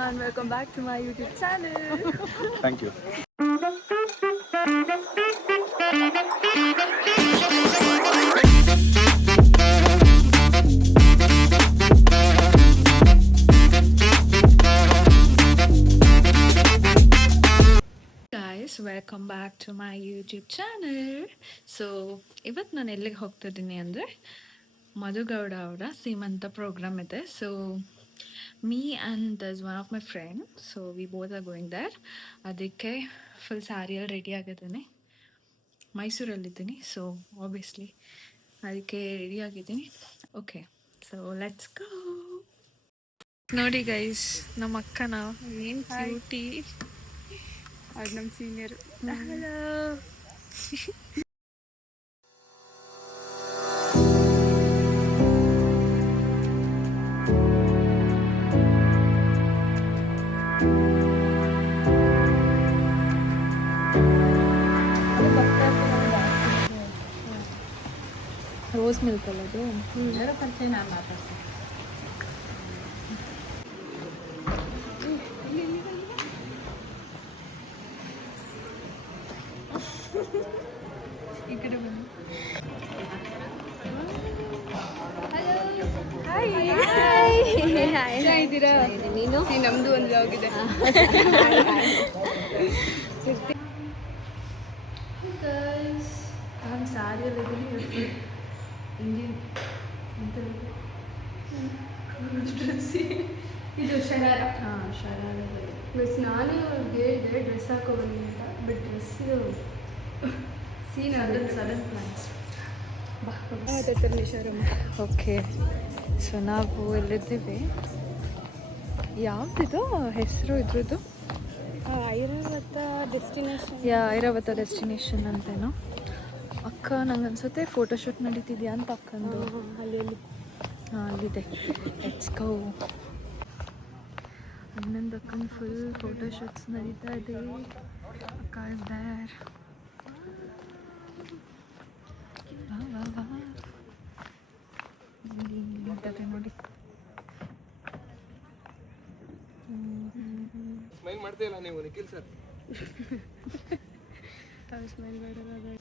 everyone, welcome back to my YouTube channel. Thank you. Guys, welcome back to my YouTube channel. So ಇವತ್ತು ನಾನು ಎಲ್ಲಿಗೆ ಹೋಗ್ತಿದ್ದೀನಿ ಅಂದರೆ ಮಧುಗೌಡ ಅವರ ಸೀಮಂತ ಪ್ರೋಗ್ರಾಮ್ ಇದೆ. So me and this one of my friend, so we both are going there. ಅದಕ್ಕೆ full ಸ್ಯಾರಿಯಲ್ಲಿ ರೆಡಿ ಆಗಿದ್ದೀನಿ. ಮೈಸೂರಲ್ಲಿದ್ದೀನಿ, ಸೊ ಆಬ್ವಿಯಸ್ಲಿ ಅದಕ್ಕೆ ರೆಡಿ ಆಗಿದ್ದೀನಿ. Okay, so let's go. ನೋಡಿ ಗೈಸ್, ನಮ್ಮ ಅಕ್ಕನ ಏನು ಬ್ಯೂಟಿ. ಅದು ನಮ್ಮ ಸೀನಿಯರ್. ಹಲೋ. ರೋಸ್ ಮಿಲ್ಕ್ ಅಲ್ಲ ಅದು. ಪರಿಚಯ ನಾನು ಮಾತಾಡ್ತೀನಿ. ಈ ಕಡೆ ಬನ್ನಿ. ಇದ್ದೀರಾ? ನೀನು ನಮ್ದು ಒಂದು ವ್ಲಾಗ್ ಇದೆ. ನಾನು ಸ್ಯಾರಿಯಲ್ಲಿದ್ದೀನಿ. ಇಂಡಿಯನ್ ಇದು ಶರಾರ. ಹಾಂ, ಶರಾರ. ಬಸ್ ನಾನು ಹೇಳಿದೆ ಡ್ರೆಸ್ ಹಾಕೋ ಬನ್ನಿ ಅಂತ, but dress sudden plans. Okay, so ನಾವು ಎಲ್ಲಿದ್ದೀವಿ? ಯಾವುದಿದು ಹೆಸರು ಇದ್ರದ್ದು? ಐರಾವತ ಡೆಸ್ಟಿನೇಷನ್. ಐರಾವತ ಡೆಸ್ಟಿನೇಷನ್ ಅಂತೇನೋ. ಅಕ್ಕ ನಂಗೆ ಅನ್ಸುತ್ತೆ ಫೋಟೋಶೂಟ್ ನಡೀತಿದ್ಯಾ ಅಂತ ಅಕ್ಕಂದು. ಅಲ್ಲಿ ಹಾಂ, ಅಲ್ಲಿದೆ. Let's go. ಇನ್ನೊಂದು ಅಕ್ಕನ ಫುಲ್ ಫೋಟೋಶೂಟ್ಸ್ ನಡೀತಾ ಇದೆ. ಅಕ್ಕ ಇಸ್ ದೇರ್. ನೋಡಿ. ಸ್ಮೈಲ್ ಮಾಡ್ತೀಯಲ್ಲ ನೀವು ನಿಖಿಲ್ ಸರ್? ಸ್ಮೈಲ್ ಮಾಡೋದು.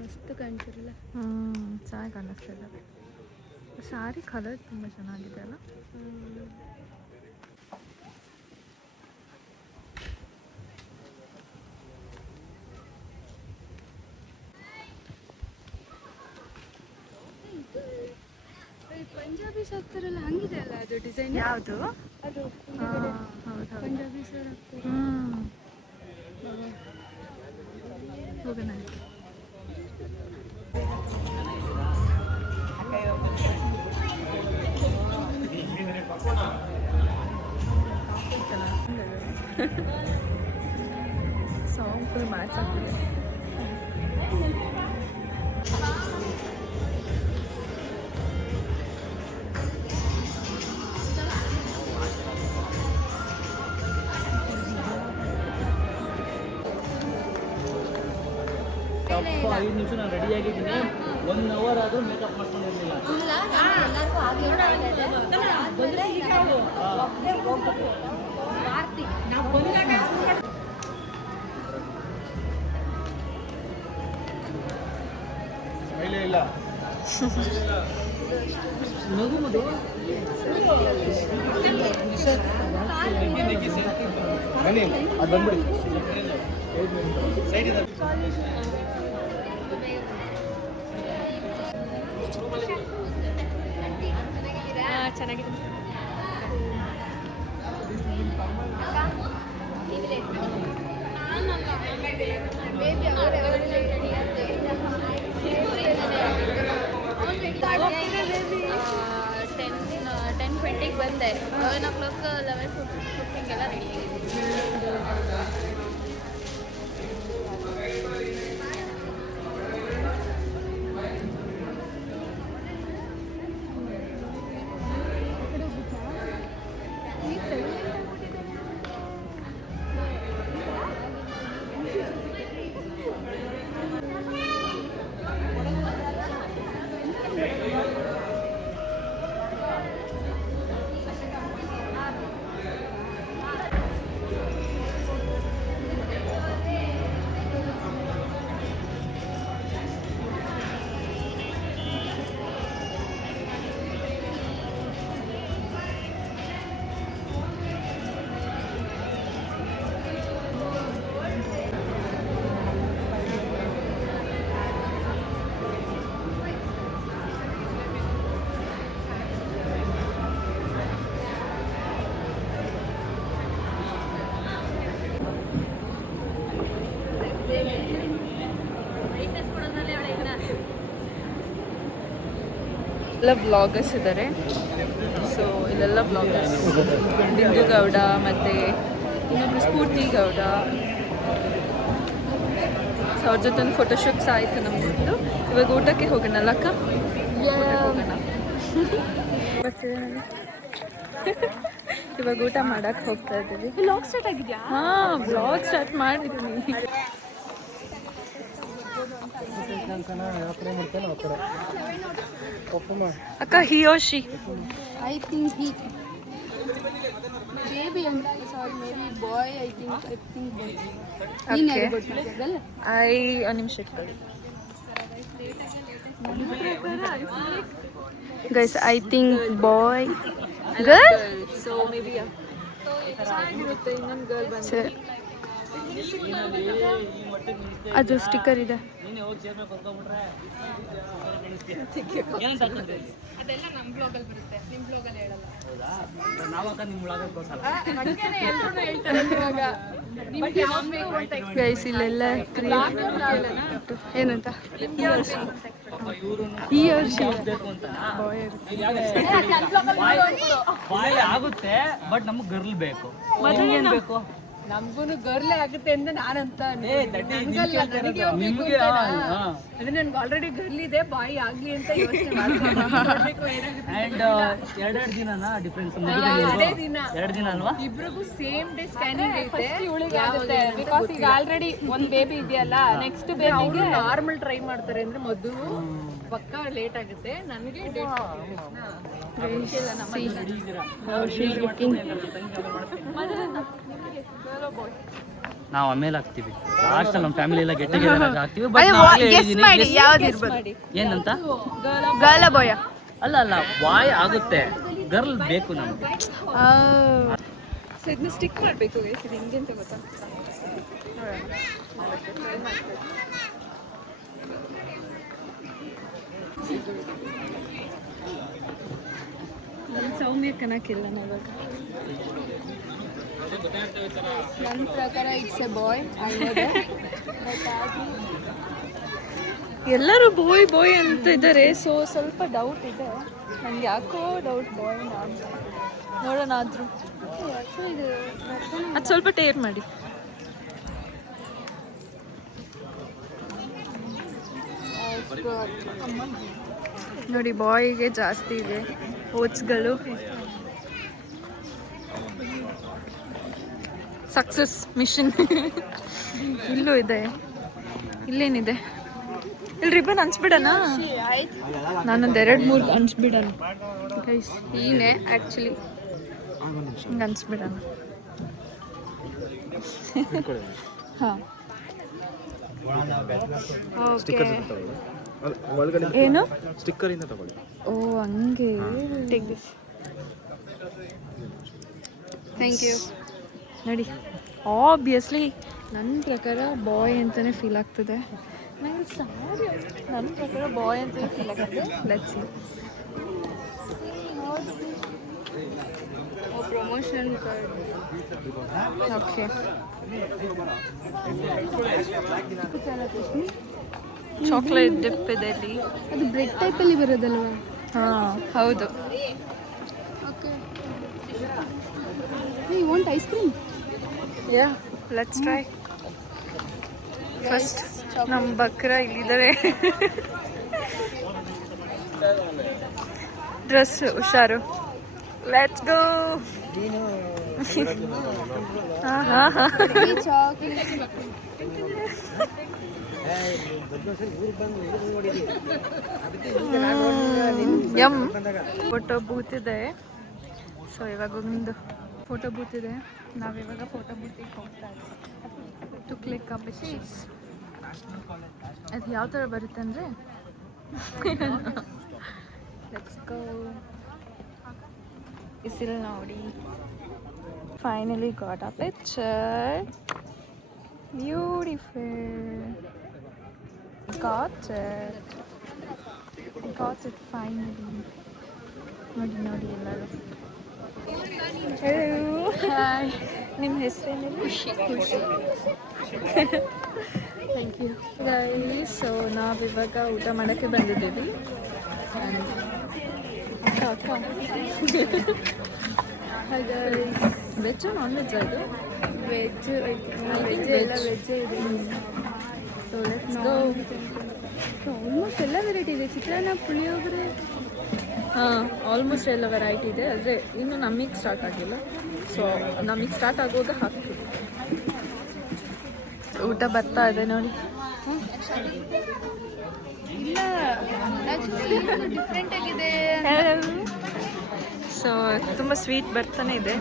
ಮಸ್ತ್ ಕಾಣ್ತಿರಲ್ಲ. ಚೆನ್ನಾಗಿ ಕಾಣಿಸ್ತಿದೆ. ಸಾರಿ ಕಲರ್ ತುಂಬ ಚೆನ್ನಾಗಿದೆ ಅಲ್ಲ. ಪಂಜಾಬಿ ಹಾಕ್ತಾರಲ್ಲ, ಹಂಗಿದೆ ಅಲ್ಲ ಅದು ಡಿಸೈನ್. ಯಾವುದು ಅದು? ಹೌದು, ಪಂಜಾಬಿ ಸರ್ ಹಾಕ್ತಾರೆ. ಹೋಗೋಣ. ಸಾಂಗ್ ಫುಲ್ ಮ್ಯಾಚ್ ಆಗ್ತಿದೆ. ಸ್ವಲ್ಪ 5 ನಿಮಿಷ ನಾನು ರೆಡಿ ಆಗಿದ್ದೀನಿ. 1 ಅವರ್ ಆದರೂ ಮೇಕಪ್ ಮಾಡ್ಕೊಂಡಿರಲಿಲ್ಲ. ಇಲ್ಲ ನಗುವುದು ಬನ್ನಿ, ಅದು ಬಂದ್ಬಿಡಿ. ಚೆನ್ನಾಗಿದೆ. ಟೆನ್ 20ಗೆ ಬಂದೆ. 11 o'clock 11:15ಗೆಲ್ಲ ರೆಡಿ ಆಗಿದೆ. ಎಲ್ಲ ಬ್ಲಾಗರ್ಸ್ ಇದ್ದಾರೆ. ಸೊ ಇಲ್ಲೆಲ್ಲ ಬ್ಲಾಗರ್ಸ್, ಬಿಂದು ಗೌಡ ಮತ್ತು ಇನ್ನೊಬ್ರು ಸ್ಫೂರ್ತಿ ಗೌಡ. ಸೊ ಅವ್ರ ಜೊತೆ ಒಂದು ಫೋಟೋಶೂಟ್ಸ್ ಆಯಿತು ನಮ್ಮದು. ಇವಾಗ ಊಟಕ್ಕೆ ಹೋಗೋಣ ಅಕ್ಕ, ಹೋಗೋಣ. ಬರ್ತಿದೆ ನಾನು. ಇವಾಗ ಊಟ ಮಾಡಕ್ಕೆ ಹೋಗ್ತಾ ಇದ್ದೀವಿ. ವ್ಲಾಗ್ ಸ್ಟಾರ್ಟ್ ಆಗಿದೆಯಾ? ಹಾಂ, ಬ್ಲಾಗ್ ಸ್ಟಾರ್ಟ್ ಮಾಡಿದ್ದೀನಿ. ಅಕ್ಕ, he or she? I think he baby ಅಂತ, sorry may be boy. I think boy. ನೀನು ಯಾರು ಗೊತ್ತಿಲ್ಲ? ಒಂದು ನಿಮಿಷ ಇಟ್ಕೊಳ್ಳಿ guys. I think boy girl. So may be ಚೆನ್ನಾಗಿರುತ್ತೆ. ಇನ್ನೊಂದು ಗರ್ಲ್ ಬಂದು ಅದು ಸ್ಟಿಕ್ಕರ್ ಇದೆ. ಅದೆಲ್ಲ ನಮ್ಮ ಬ್ಲಾಗಲ್ಲಿ ಬರುತ್ತೆ, ನಿಮ್ಮ ಬ್ಲಾಗಲ್ಲಿ ಹೇಳಲ್ಲ. ನಾವಕ್ಕ ನಿಮ್ಮ ಬ್ಲಾಗಲ್ಲಿ ತೋರಿಸಲ್ಲ. ಗೈಸ್ ಇಲ್ಲೆಲ್ಲ ಏನಂತ ಈ ವರ್ಷ ಬಾಯ್ ಆಗುತ್ತೆ, ಬಟ್ ನಮಗೆ ಗರ್ಲ್ ಬೇಕು. ಏನ್ ಬೇಕು? ನಮ್ಗೂ ಗರ್ಲೆ ಆಗುತ್ತೆ ಅಂತ ನಾನಂತ ನಿಮ್ಗೆ ಅದು ನನ್ಗೆ ಆಲ್ರೆಡಿ ಗರ್ಲ್ ಇದೆ, ಬಾಯಿ ಆಗ್ಲಿ ಅಂತ ಯೋಚನೆ ಮಾಡ್ಬೇಕು. ಅಂಡ್ ಎರಡೆರಡು ದಿನನಾ ಡಿಫ್ರೆನ್ಸ್? ಅದೇ ದಿನ 2 ದಿನ ಅಲ್ವಾ? ಇಬ್ರಿಗೂ ಸೇಮ್ ಡೇ ಸ್ಕ್ಯಾನಿಂಗ್ ಐತೆ. ಬಿಕಾಸ್ ಈಗ ಆಲ್ರೆಡಿ ಒಂದು ಬೇಬಿ ಇದೆಯಲ್ಲ, ನೆಕ್ಸ್ಟ್ ಬೇಬಿ ಅವರು ನಾರ್ಮಲ್ ಟ್ರೈ ಮಾಡ್ತಾರೆ ಅಂದ್ರೆ ಮೊದಲು ಪಕ್ಕ ಲೇಟ್ ಆಗುತ್ತೆ. ನನಗೆ ಡೇಟ್ ನಾವು ಆಮೇಲೆ ಹಾಕ್ತೀವಿ, ಲಾಸ್ಟ್ ನಮ್ಮ ಫ್ಯಾಮಿಲಿ ಎಲ್ಲ ಗೆಟ್ ಟುಗೆದರ್ ಹಾಕ್ತೀವಿ. ಬಟ್ ಏನಂತ? Girl boy? ಅಲ್ಲ ಅಲ್ಲ, ಬಾಯ್ ಆಗುತ್ತೆ, ಗರ್ಲ್ ಬೇಕು ನಮ್ಗೆ. ಸೊ ಇದನ್ನ ಸ್ಟಿಕ್ ಮಾಡಬೇಕು ಗೈಸ್. ಇದು ಹಿಂಗೆ ಅಂತ ಗೊತ್ತಾ? ನನ್ನ ಸೌಮ್ಯ ಕಣಕ್ಕಿಲ್ಲ ನಾವಾಗ. ನನ್ನ ಪ್ರಕಾರ ಇಟ್ಸ್ ಎ ಬಾಯ್. ಎಲ್ಲರೂ ಬೋಯ್ ಬೋಯ್ ಅಂತ ಇದ್ದಾರೆ. ಸೊ ಸ್ವಲ್ಪ ಡೌಟ್ ಇದೆ ನನಗೆ, ಯಾಕೋ ಡೌಟ್ ಬಾಯ್ ಅಂತ. ನೋಡೋಣ ಆದರೂ. ಅದು ಸ್ವಲ್ಪ ಟೇರ್ ಮಾಡಿ. ನೋಡಿ, ಬಾಯ್ಗೆ ಜಾಸ್ತಿ ಇದೆ ಓಟ್ಸ್ಗಳು. Success mission. ಇಲ್ಲೂ ಇದೆ. ಇಲ್ಲೇನಿದೆ? ಇಲ್ಲಿ ರಿಬ್ಬನ್ ಹಂಚ್ಬಿಡೋಣ. ನಾನೊಂದು 2-3 ಹಂಚ್ಬಿಡೋಣ ಗೈಸ್. ಈನೆ ಆ್ಯಕ್ಚುಲಿ ಹಿಂಗೆ ಹಂಚ್ಬಿಡೋಣ. ಹಾಂ, ಏನು? ಸ್ಟಿಕ್ಕರ್ ಇಂದ ತಗೊಳ್ಳಿ. ಓ ಹಂಗೆ. Take this. Thank you. ನೋಡಿ, ಆಬ್ವಿಯಸ್ಲಿ ನನ್ನ ಪ್ರಕಾರ ಬಾಯ್ ಅಂತಲೇ ಫೀಲ್ ಆಗ್ತದೆ ನನಗೆ. ಸಾರಿ, ನನ್ನ ಪ್ರಕಾರ ಬಾಯ್ ಅಂತಲೇ ಫೀಲ್ ಆಗ್ತದೆ. Let's see. Promotion okay. Chocolate dip ಇದೆ ಇಲ್ಲಿ. ಅದು ಬ್ರೆಡ್ ಟೈಪಲ್ಲಿ ಬರೋದಲ್ವಾ? ಹಾಂ ಹೌದು. Okay. You want ice cream? Yeah, let's try. First ನಮ್ಮ ಬಕ್ರ ಇಲ್ಲಿದ್ದಾರೆ. ಡ್ರೆಸ್ ಹುಷಾರು. Let's go. ಹಾಂ ಹಾಂ ಹಾಂ. ಚಾಕ್ಲೇಟ್. ಯಮ್. ಫೋಟೋ ಬೂತ್ ಇದೆ. ಸೊ ಇವಾಗ ಒಂದು ಫೋಟೋ ಬೂತ್ ಇದೆ. ನಾವಿವಾಗ ಫೋಟೋ ಬೂತಿಗೆ ಹೋಗ್ತಾ ಇದ್ದೀವಿ ಟು ಕ್ಲಿಕ್ ಅ ಪಿಕ್ಚರ್ಸ್. ಅದು ಯಾವ ಥರ ಬರುತ್ತೆ ಅಂದರೆ, ಲೆಟ್ಸ್ ಗೋ. ಇಸಿಲ್ ನೋಡಿ. Finally got a picture. Beautiful. Got it finally. ನೋಡಿ ನೋಡಿ ಎಲ್ಲರೂ. ಹಾಯ್, ನಿಮ್ಮ ಹೆಸರೇನು? ಖುಷಿ. ಖುಷಿ. ಗೈಸ್ ಸೊ ನಾವಿವಾಗ ಊಟ ಮಾಡೋಕ್ಕೆ ಬಂದಿದ್ದೀವಿ. ವೆಜ್ ನಾನ್ ವೆಜ್ ಅದು ವೆಜ್ ಎಲ್ಲ ವೆಜ್ಜೇ ಇದೆ. So let's go. ಆಲ್ಮೋಸ್ಟ್ ಎಲ್ಲ ವೆರೈಟಿ ಇದೆ. ಚಿತ್ರಾನ್ನ, ಪುಳಿಯೋಗರೆ. ಹಾಂ ಆಲ್ಮೋಸ್ಟ್ ಎಲ್ಲ ವೆರೈಟಿ ಇದೆ. ಆದರೆ ಇನ್ನು ನಮಗೆ ಸ್ಟಾರ್ಟ್ ಆಗಿಲ್ಲ. ಸೊ ನಮಗೆ ಸ್ಟಾರ್ಟ್ ಆಗುವಾಗ ಹಾಕ್ತೀವಿ. ಊಟ ಬರ್ತಾ ಇದೆ ನೋಡಿ. ಇಲ್ಲ ಡಿಫ್ರೆಂಟ್ ಆಗಿದೆ. ಸೊ ತುಂಬ ಸ್ವೀಟ್ ಬರ್ತಾನೆ ಇದೆ.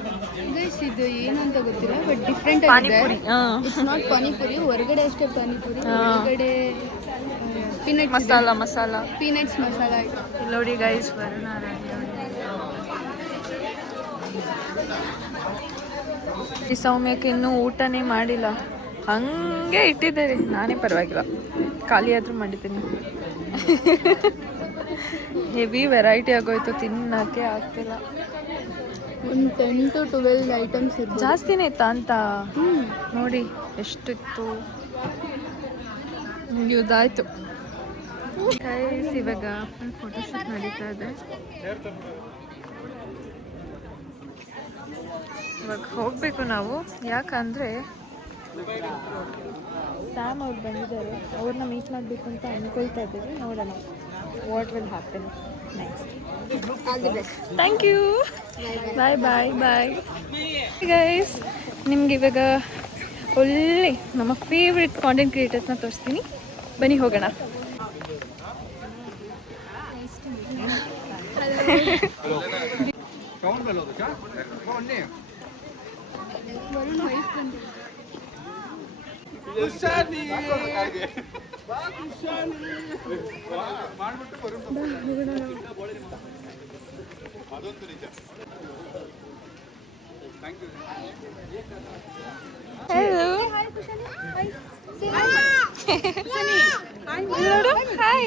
ಗೈಸ್ ಇದು ಏನು ಅಂತ ಗೊತ್ತಿಲ್ಲ ಬಟ್ ಡಿಫ್ರೆಂಟ್ ಆಗಿದೆ. ಪಾನಿಪುರಿ. ಹಾಂ ಇಟ್ಸ್ ನಾಟ್ ಪಾನಿಪುರಿ. ಹೊರಗಡೆ ಅಷ್ಟೇ ಪಾನಿಪುರಿ, ಒಳಗಡೆ ಪೀನಟ್ಸ್ ಮಸಾಲ ಪೀನಟ್ಸ್ ಮಸಾಲ ಇದೆ. ಇಲ್ಲಿ ನೋಡಿ ಗೈಸ್ ಬರೋಣ. ಈ ಸೌಮ್ಯಕ್ಕೆ ಇನ್ನೂ ಊಟನೇ ಮಾಡಿಲ್ಲ, ಹಂಗೆ ಇಟ್ಟಿದ್ದಾರೆ. ನಾನೇ ಪರವಾಗಿಲ್ಲ, ಖಾಲಿ ಆದರೂ ಮಾಡಿದ್ದೀನಿ. ಹೆವಿ ವೆರೈಟಿ ಆಗೋಯ್ತು, ತಿನ್ನೋಕ್ಕೆ ಆಗ್ತಿಲ್ಲ. ಒಂದು 10 to 12 ಐಟಮ್ಸ್ ಇರ್ಬೋದು. ಜಾಸ್ತಿನೇ ಇತ್ತಾ ಅಂತ ನೋಡಿ ಎಷ್ಟಿತ್ತು. ಇದಾಯಿತು ಗೈಸ್. ಇವಾಗ ಫೋಟೋಶೂಟ್ ನಡೀತಾ ಇದೆ. ಇವಾಗ ಹೋಗಬೇಕು ನಾವು, ಯಾಕಂದರೆ ಸ್ಯಾಮ್ ಅವ್ರು ಬಂದಿದ್ದಾರೆ. ಅವ್ರನ್ನ ಮೀಟ್ ಮಾಡಬೇಕು ಅಂತ ಅಂದ್ಕೊಳ್ತಾ ಇದ್ದೀವಿ. ನೋಡೋಣ what will happen next. Thank you. Bye bye bye guys. ನಿಮ್ಗೆ ಇವಾಗ ಒಳ್ಳೆ ನಮ್ಮ ಫೇವ್ರೆಟ್ ಕಾಂಟೆಂಟ್ ಕ್ರಿಯೇಟರ್ಸ್ನ ತೋರಿಸ್ತೀನಿ, ಬನ್ನಿ ಹೋಗೋಣ. Hello. Hi.